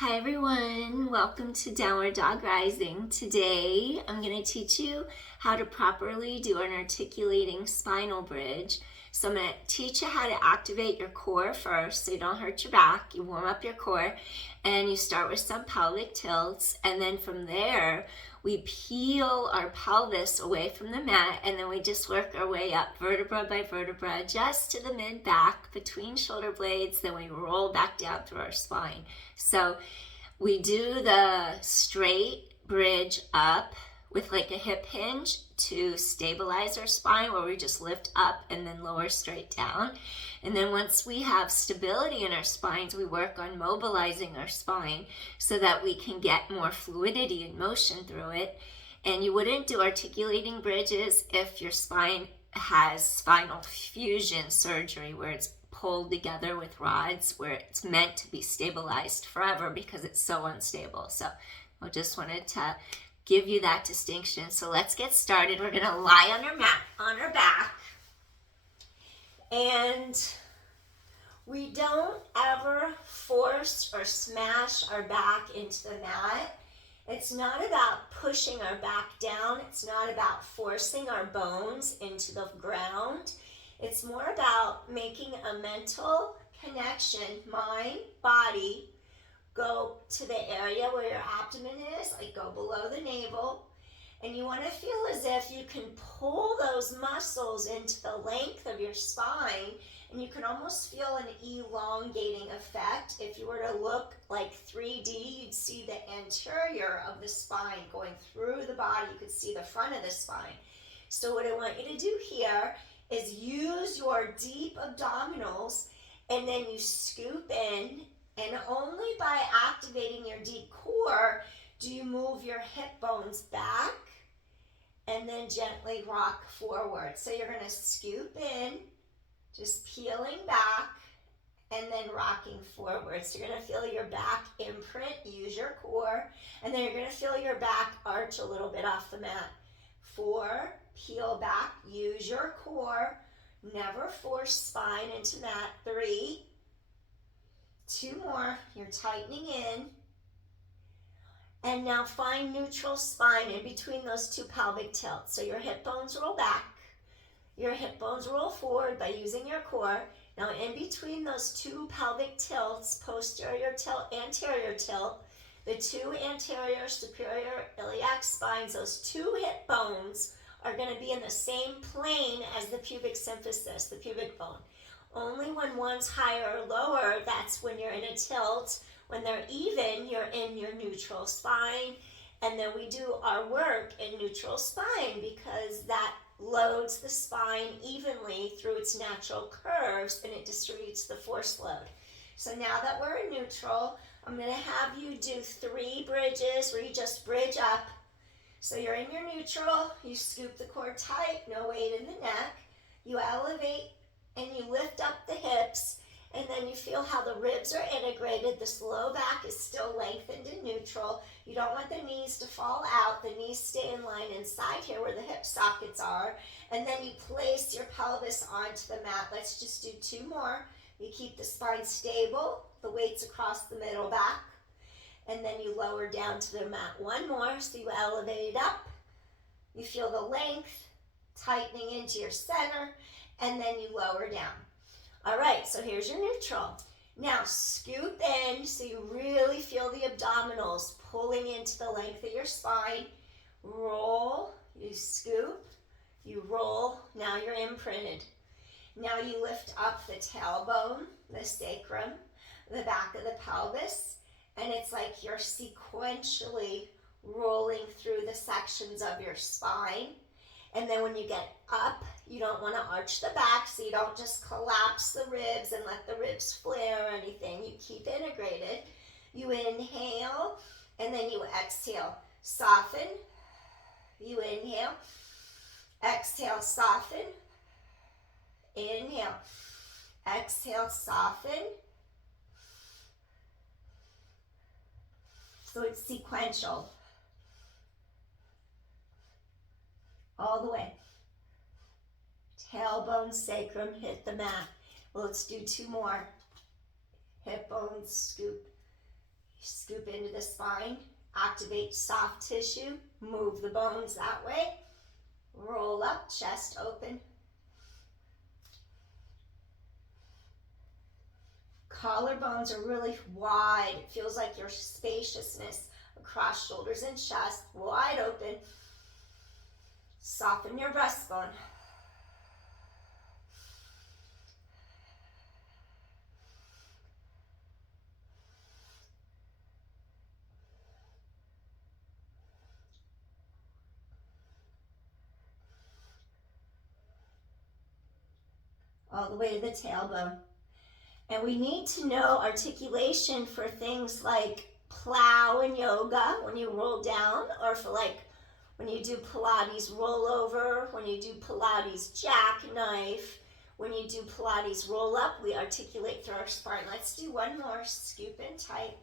Hi everyone, welcome to Downward Dog Rising. Today I'm going to teach you how to properly do an articulating spinal bridge. So I'm going to teach you how to activate your core first so you don't hurt your back. You warm up your core and you start with some pelvic tilts, and then from there we peel our pelvis away from the mat, and then we just work our way up vertebra by vertebra just to the mid back between shoulder blades. Then we roll back down through our spine. So we do the straight bridge up with like a hip hinge to stabilize our spine, where we just lift up and then lower straight down. And then once we have stability in our spines, we work on mobilizing our spine so that we can get more fluidity and motion through it. And you wouldn't do articulating bridges if your spine has spinal fusion surgery, where it's pulled together with rods, where it's meant to be stabilized forever because it's so unstable. So I just wanted to give you that distinction. So let's get started. We're going to lie on our mat, on our back. And we don't ever force or smash our back into the mat. It's not about pushing our back down. It's not about forcing our bones into the ground. It's more about making a mental connection, mind, body, go to the area where your abdomen is, like go below the navel. And you want to feel as if you can pull those muscles into the length of your spine, and you can almost feel an elongating effect. If you were to look like 3D, you'd see the anterior of the spine going through the body. You could see the front of the spine. So what I want you to do here is use your deep abdominals, and then you scoop in, and only by activating your deep core do you move your hip bones back and then gently rock forward. So you're going to scoop in, just peeling back, and then rocking forward. So you're going to feel your back imprint, use your core, and then you're going to feel your back arch a little bit off the mat. 4, peel back, use your core, never force spine into mat. 3, 2 more, you're tightening in. And now find neutral spine in between those 2 pelvic tilts. So your hip bones roll back, your hip bones roll forward by using your core. Now in between those 2 pelvic tilts, posterior tilt, anterior tilt, the 2 anterior superior iliac spines, those 2 hip bones are going to be in the same plane as the pubic symphysis, the pubic bone. Only when one's higher or lower, that's when you're in a tilt. When they're even, you're in your neutral spine. And then we do our work in neutral spine because that loads the spine evenly through its natural curves, and it distributes the force load. So now that we're in neutral, I'm going to have you do 3 bridges where you just bridge up. So you're in your neutral, you scoop the core tight, no weight in the neck. You elevate and you lift up the hips, and then you feel how the ribs are integrated. This low back is still lengthened and neutral. You don't want the knees to fall out. The knees stay in line inside here where the hip sockets are. And then you place your pelvis onto the mat. Let's just do 2 more. You keep the spine stable, the weight's across the middle back. And then you lower down to the mat 1 more. So you elevate up. You feel the length, tightening into your center, and then you lower down. All right, so here's your neutral. Now scoop in so you really feel the abdominals pulling into the length of your spine. Roll, you scoop, you roll, now you're imprinted. Now you lift up the tailbone, the sacrum, the back of the pelvis, and it's like you're sequentially rolling through the sections of your spine. And then when you get up, you don't want to arch the back, so you don't just collapse the ribs and let the ribs flare or anything. You keep integrated. You inhale, and then you exhale. Soften. You inhale. Exhale, soften. Inhale. Exhale, soften. So it's sequential. All the way. Tailbone, sacrum, hit the mat. Let's do 2 more. Hip bones, scoop. Scoop into the spine, activate soft tissue, move the bones that way. Roll up, chest open. Collarbones are really wide. It feels like your spaciousness across shoulders and chest, wide open. Soften your breastbone. All the way to the tailbone. And we need to know articulation for things like plow in yoga, when you roll down, or for like when you do Pilates rollover, when you do Pilates jackknife, when you do Pilates roll up, we articulate through our spine. Let's do one more. Scoop in tight.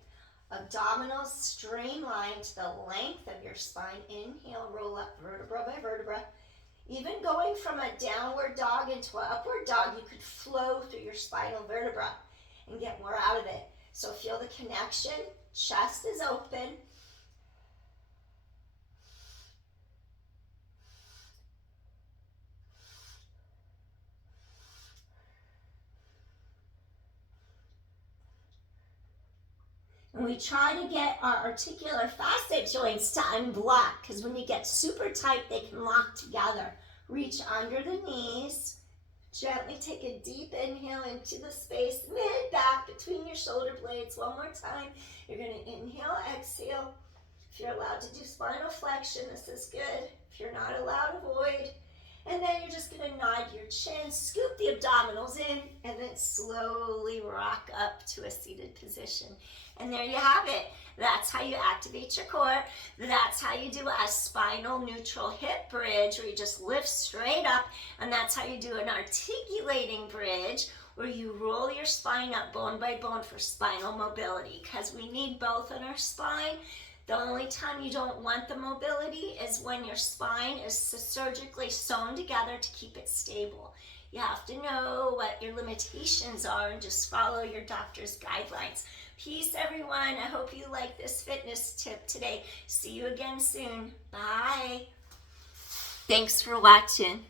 Abdominals streamline to the length of your spine. Inhale, roll up vertebra by vertebra. Even going from a downward dog into an upward dog, you could flow through your spinal vertebra and get more out of it. So feel the connection. Chest is open. And we try to get our articular facet joints to unblock, because when you get super tight, they can lock together. Reach under the knees. Gently take a deep inhale into the space mid-back between your shoulder blades. One more time. You're going to inhale, exhale. If you're allowed to do spinal flexion, this is good. If you're not allowed, avoid. And then you're just going to nod your chin, scoop the abdominals in, and then slowly rock up to a seated position. And there you have it. That's how you activate your core. That's how you do a spinal neutral hip bridge, where you just lift straight up. And that's how you do an articulating bridge, where you roll your spine up bone by bone for spinal mobility, because we need both in our spine. The only time you don't want the mobility is when your spine is surgically sewn together to keep it stable. You have to know what your limitations are and just follow your doctor's guidelines. Peace, everyone. I hope you like this fitness tip today. See you again soon. Bye. Thanks for watching.